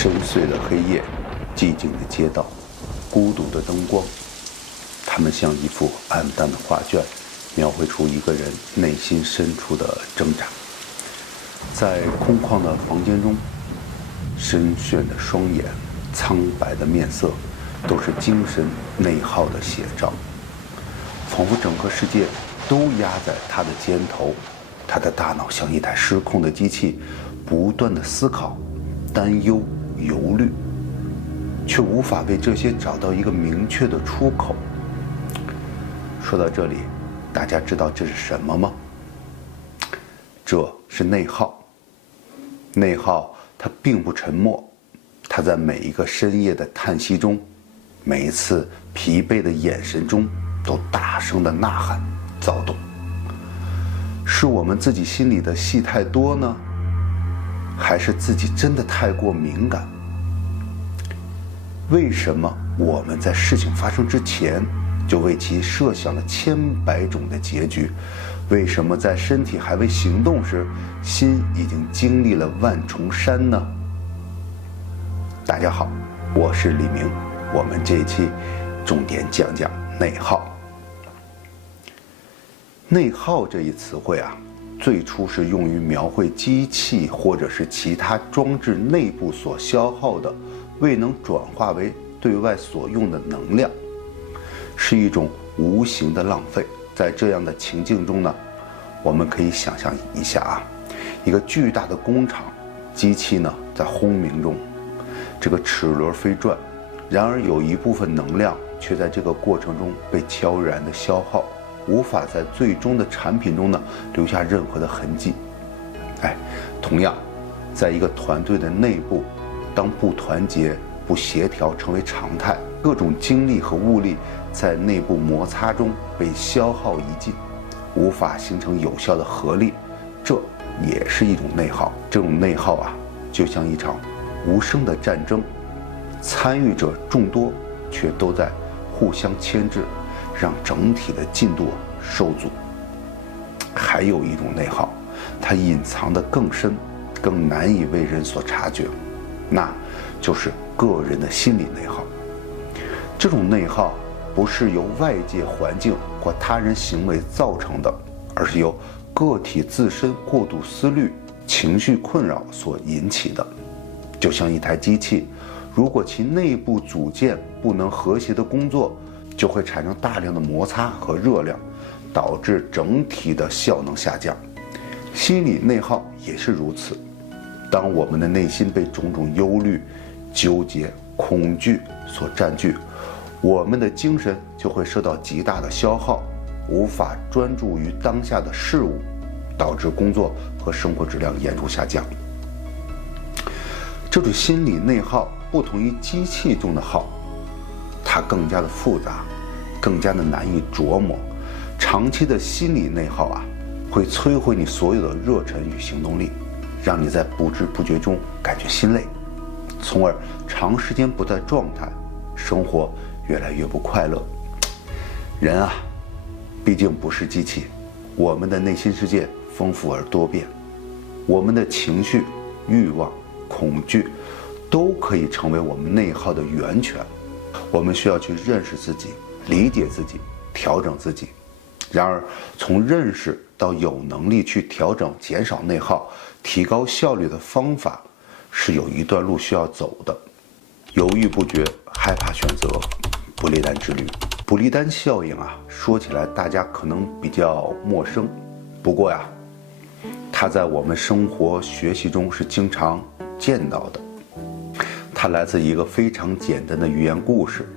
深邃的黑夜，寂静的街道，孤独的灯光，它们像一幅暗淡的画卷，描绘出一个人内心深处的挣扎。在空旷的房间中，深邃的双眼，苍白的面色，都是精神内耗的写照。仿佛整个世界都压在他的肩头，他的大脑像一台失控的机器，不断的思考、担忧、忧虑，却无法为这些找到一个明确的出口。说到这里，大家知道这是什么吗？这是内耗。内耗它并不沉默，它在每一个深夜的叹息中，每一次疲惫的眼神中，都大声的呐喊、躁动。是我们自己心里的戏太多呢，还是自己真的太过敏感？为什么我们在事情发生之前就为其设想了千百种的结局？为什么在身体还未行动时，心已经经历了万重山呢？大家好，我是李明，我们这一期重点讲讲内耗。内耗这一词汇啊，最初是用于描绘机器或者是其他装置内部所消耗的未能转化为对外所用的能量，是一种无形的浪费。在这样的情境中呢，我们可以想象一下啊，一个巨大的工厂，机器呢在轰鸣中，这个齿轮飞转，然而有一部分能量却在这个过程中被悄然的消耗，无法在最终的产品中呢留下任何的痕迹。同样，在一个团队的内部，当不团结、不协调成为常态，各种精力和物力在内部摩擦中被消耗殆尽，无法形成有效的合力，这也是一种内耗。这种内耗啊，就像一场无声的战争，参与者众多，却都在互相牵制，让整体的进度受阻。还有一种内耗，它隐藏得更深，更难以为人所察觉，那就是个人的心理内耗。这种内耗不是由外界环境或他人行为造成的，而是由个体自身过度思虑、情绪困扰所引起的。就像一台机器，如果其内部组件不能和谐的工作，就会产生大量的摩擦和热量，导致整体的效能下降。心理内耗也是如此。当我们的内心被种种忧虑、纠结、恐惧所占据，我们的精神就会受到极大的消耗，无法专注于当下的事物，导致工作和生活质量严重下降。这种心理内耗不同于机器中的耗，它更加的复杂，更加的难以琢磨。长期的心理内耗啊，会摧毁你所有的热忱与行动力，让你在不知不觉中感觉心累，从而长时间不在状态，生活越来越不快乐。人啊，毕竟不是机器，我们的内心世界丰富而多变，我们的情绪、欲望、恐惧都可以成为我们内耗的源泉。我们需要去认识自己，理解自己，调整自己。然而，从认识到有能力去调整、减少内耗、提高效率的方法，是有一段路需要走的。犹豫不决，害怕选择，不列颠之旅。不列颠效应啊，说起来大家可能比较陌生，不过呀，它在我们生活学习中是经常见到的。它来自一个非常简单的寓言故事，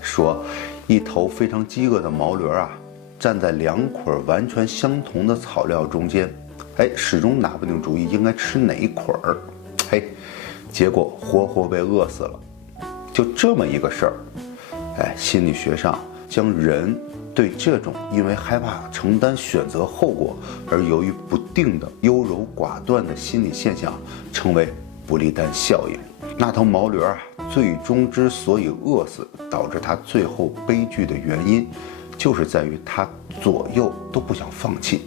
说一头非常饥饿的毛驴啊，站在两捆完全相同的草料中间，始终拿不定主意应该吃哪一捆儿，结果活活被饿死了。就这么一个事儿，心理学上将人对这种因为害怕承担选择后果而犹豫不定的优柔寡断的心理现象称为不列颠效应。那头毛驴啊，最终之所以饿死，导致他最后悲剧的原因，就是在于他左右都不想放弃，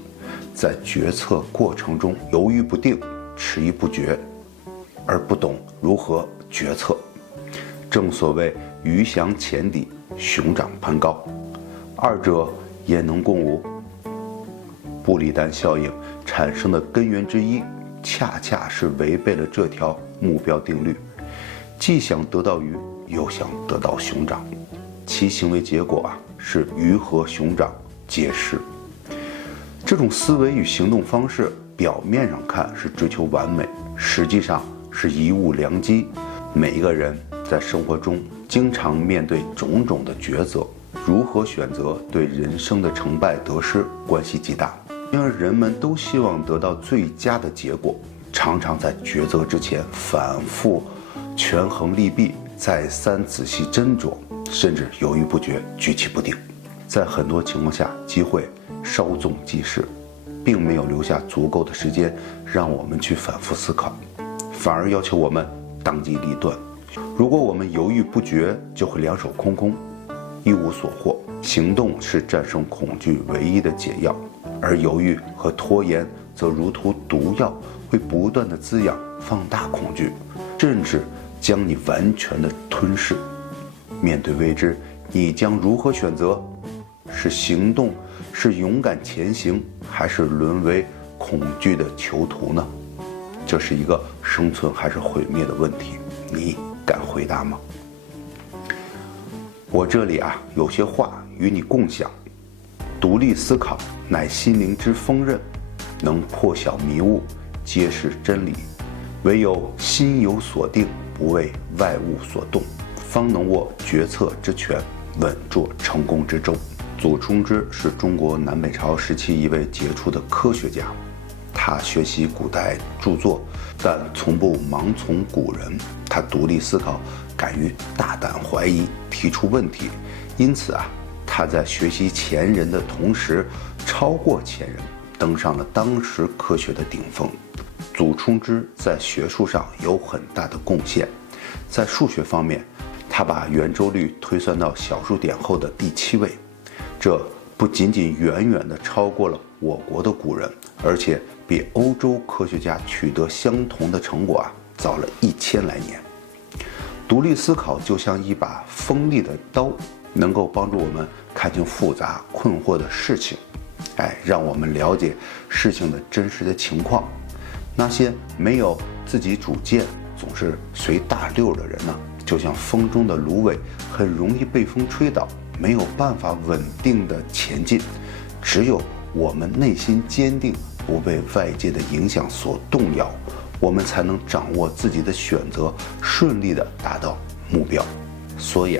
在决策过程中犹豫不定，迟疑不决。而不懂如何决策。正所谓鱼翔浅底，熊掌攀高，二者也能共舞。布里丹效应产生的根源之一，恰恰是违背了这条目标定律，既想得到鱼，又想得到熊掌，其行为结果是鱼和熊掌皆失。这种思维与行动方式，表面上看是追求完美，实际上是贻误良机。每一个人在生活中经常面对种种的抉择，如何选择对人生的成败得失关系极大。因而人们都希望得到最佳的结果，常常在抉择之前反复权衡利弊，再三仔细斟酌，甚至犹豫不决，举棋不定。在很多情况下，机会稍纵即逝，并没有留下足够的时间让我们去反复思考，反而要求我们当机立断。如果我们犹豫不决，就会两手空空，一无所获。行动是战胜恐惧唯一的解药，而犹豫和拖延则如同毒药，会不断的滋养、放大恐惧，甚至将你完全的吞噬。面对未知，你将如何选择？是行动，是勇敢前行，还是沦为恐惧的囚徒呢？这是一个生存还是毁灭的问题，你敢回答吗？我这里有些话与你共享。独立思考乃心灵之锋刃，能破晓迷雾，揭示真理。唯有心有所定，不为外物所动，方能握决策之权，稳坐成功之舟。祖冲之是中国南北朝时期一位杰出的科学家，他学习古代著作，但从不盲从古人。他独立思考，敢于大胆怀疑，提出问题，因此他在学习前人的同时，超过前人，登上了当时科学的顶峰。祖冲之在学术上有很大的贡献，在数学方面，他把圆周率推算到小数点后的第7位，这不仅仅远远地超过了我国的古人，而且比欧洲科学家取得相同的成果早了1000来年。独立思考就像一把锋利的刀，能够帮助我们看清复杂困惑的事情，让我们了解事情的真实的情况。那些没有自己主见，总是随大溜的人呢，就像风中的芦苇，很容易被风吹倒，没有办法稳定的前进。只有我们内心坚定，不被外界的影响所动摇，我们才能掌握自己的选择，顺利的达到目标。所以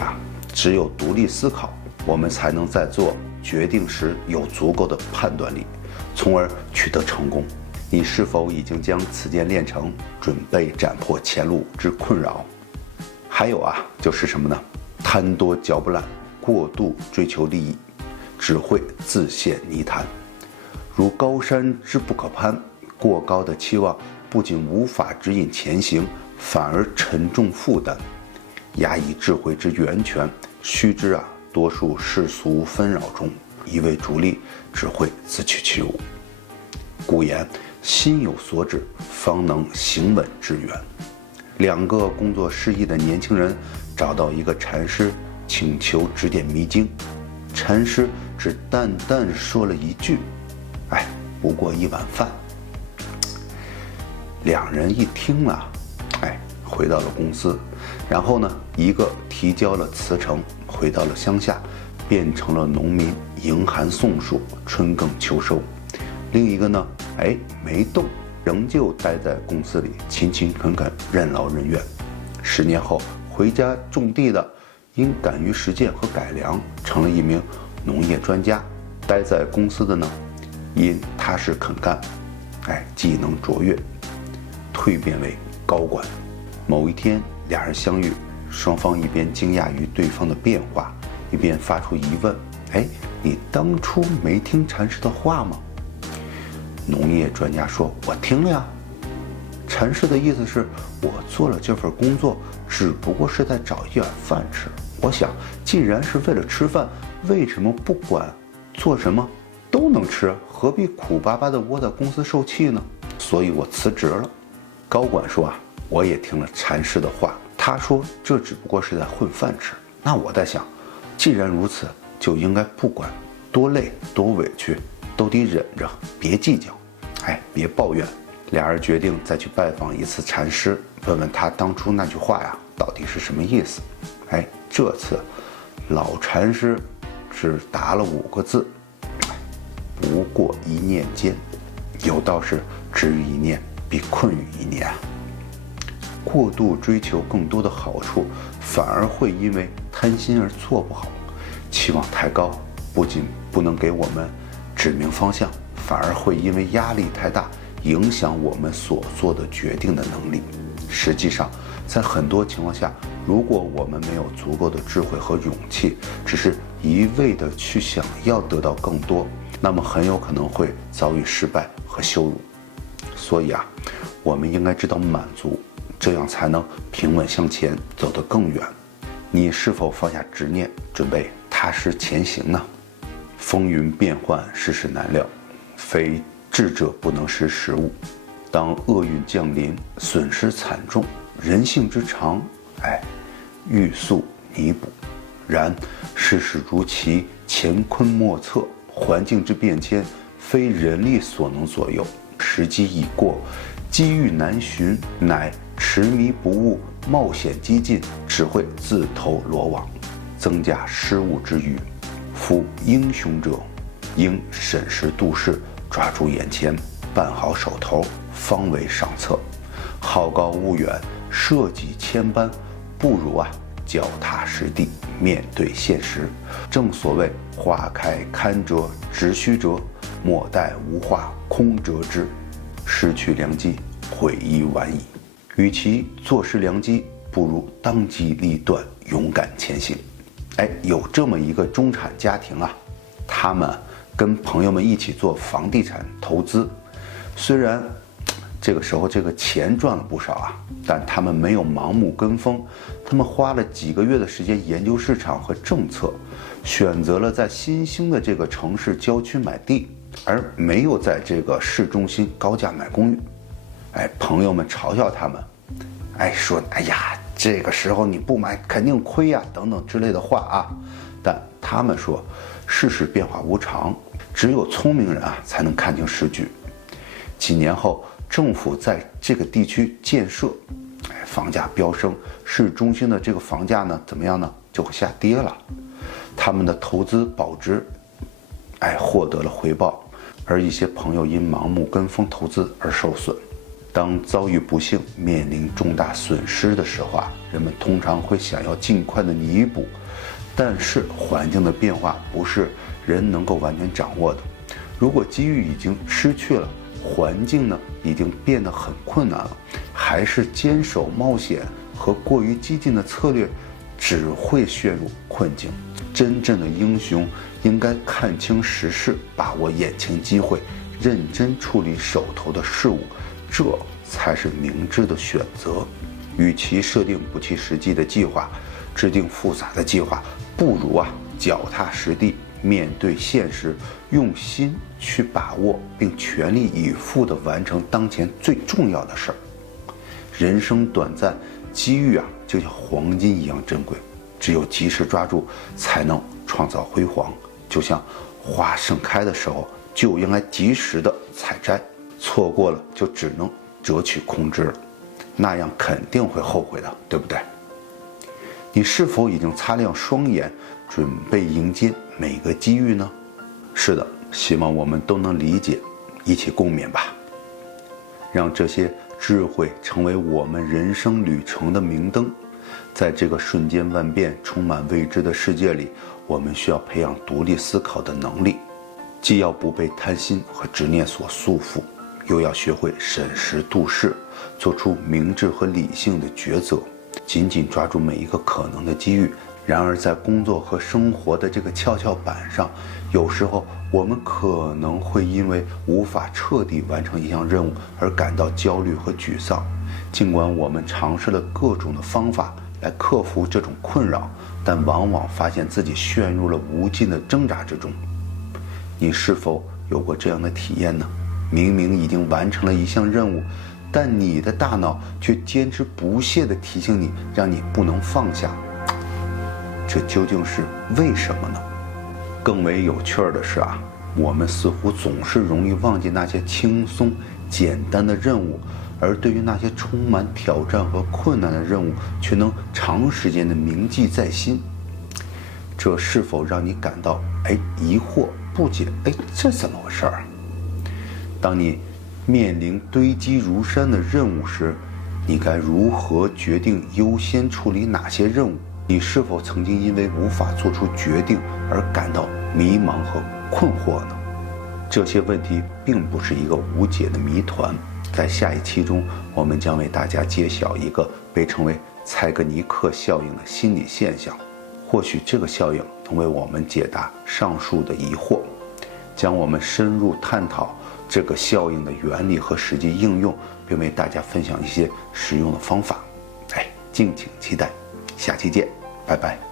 只有独立思考，我们才能在做决定时有足够的判断力，从而取得成功。你是否已经将此剑练成，准备斩破前路之困扰？还有就是什么呢？贪多嚼不烂，过度追求利益，只会自陷泥潭。如高山之不可攀，过高的期望不仅无法指引前行，反而沉重负担。压抑智慧之源泉，须知多数世俗纷扰中，一味逐利，只会自取其辱。故言心有所指，方能行稳致远。2个工作失意的年轻人找到一个禅师，请求指点迷津。禅师只淡淡说了一句：“不过1碗饭。”2人一听了，回到了公司，然后呢，一个提交了辞呈，回到了乡下，变成了农民，迎寒送暑，春耕秋收。另一个呢，没动，仍旧待在公司里，勤勤恳恳，任劳任怨。10年后回家种地的，因敢于实践和改良，成了一名农业专家；待在公司的呢，因踏实肯干，技能卓越，蜕变为高管。某一天2人相遇，双方一边惊讶于对方的变化，一边发出疑问：你当初没听禅师的话吗？农业专家说：“我听了呀。”禅师的意思是，我做了这份工作，只不过是在找1碗饭吃。我想，既然是为了吃饭，为什么不管做什么都能吃，何必苦巴巴地窝在公司受气呢？所以我辞职了。高管说：“我也听了禅师的话，他说这只不过是在混饭吃。那我在想，既然如此，就应该不管多累多委屈，都得忍着，别计较，别抱怨。俩人决定再去拜访一次禅师，问问他当初那句话呀，到底是什么意思。这次老禅师只答了5个字：不过一念间。有道是止于一念，比困于一念啊。过度追求更多的好处，反而会因为贪心而做不好。期望太高，不仅不能给我们指明方向，反而会因为压力太大，影响我们所做的决定的能力。实际上，在很多情况下，如果我们没有足够的智慧和勇气，只是一味的去想要得到更多，那么很有可能会遭遇失败和羞辱。所以我们应该知道满足，这样才能平稳向前，走得更远。你是否放下执念，准备踏实前行呢？风云变幻，世事难料，非智者不能识时务。当厄运降临，损失惨重，人性之常，欲速弥补。然世事如棋，乾坤莫测，环境之变迁，非人力所能左右。时机已过，机遇难寻，乃痴迷不悟，冒险激进，只会自投罗网，增加失误之余。夫英雄者，应审时度势，抓住眼前，办好手头，方为上策。好高骛远，涉己千般，不如脚踏实地，面对现实。正所谓花开堪折直须折，莫待无花空折枝。失去良机，悔已晚矣。与其坐失良机，不如当机立断，勇敢前行。有这么一个中产家庭他们跟朋友们一起做房地产投资，虽然这个时候这个钱赚了不少但他们没有盲目跟风，他们花了几个月的时间研究市场和政策，选择了在新兴的这个城市郊区买地，而没有在这个市中心高价买公寓。朋友们嘲笑他们，说这个时候你不买肯定亏等等之类的话但他们说，世事变化无常，只有聪明人才能看清时局。几年后，政府在这个地区建设，房价飙升，市中心的这个房价呢，怎么样呢？就会下跌了。他们的投资保值，获得了回报，而一些朋友因盲目跟风投资而受损。当遭遇不幸，面临重大损失的时候人们通常会想要尽快的弥补，但是环境的变化不是人能够完全掌握的。如果机遇已经失去了，环境呢已经变得很困难了，还是坚守冒险和过于激进的策略，只会陷入困境。真正的英雄应该看清时势，把握眼前机会，认真处理手头的事物，这才是明智的选择。与其设定不切实际的计划，制定复杂的计划，不如脚踏实地，面对现实，用心去把握，并全力以赴地完成当前最重要的事儿。人生短暂，机遇就像黄金一样珍贵，只有及时抓住，才能创造辉煌。就像花盛开的时候，就应该及时的采摘，错过了就只能折取空枝了，那样肯定会后悔的，对不对？你是否已经擦亮双眼，准备迎接每个机遇呢？是的，希望我们都能理解，一起共勉吧。让这些智慧成为我们人生旅程的明灯。在这个瞬间万变、充满未知的世界里，我们需要培养独立思考的能力，既要不被贪心和执念所束缚，又要学会审时度势，做出明智和理性的抉择，紧紧抓住每一个可能的机遇。然而在工作和生活的这个跷跷板上，有时候我们可能会因为无法彻底完成一项任务而感到焦虑和沮丧。尽管我们尝试了各种的方法来克服这种困扰，但往往发现自己陷入了无尽的挣扎之中。你是否有过这样的体验呢？明明已经完成了一项任务，但你的大脑却坚持不懈地提醒你，让你不能放下。这究竟是为什么呢？更为有趣的是啊，我们似乎总是容易忘记那些轻松简单的任务，而对于那些充满挑战和困难的任务，却能长时间的铭记在心。这是否让你感到疑惑不解？这怎么回事啊？当你面临堆积如山的任务时，你该如何决定优先处理哪些任务？你是否曾经因为无法做出决定而感到迷茫和困惑呢？这些问题并不是一个无解的谜团。在下一期中，我们将为大家揭晓一个被称为蔡格尼克效应的心理现象。或许这个效应能为我们解答上述的疑惑，将我们深入探讨这个效应的原理和实际应用，并为大家分享一些实用的方法。敬请期待，下期见，拜拜。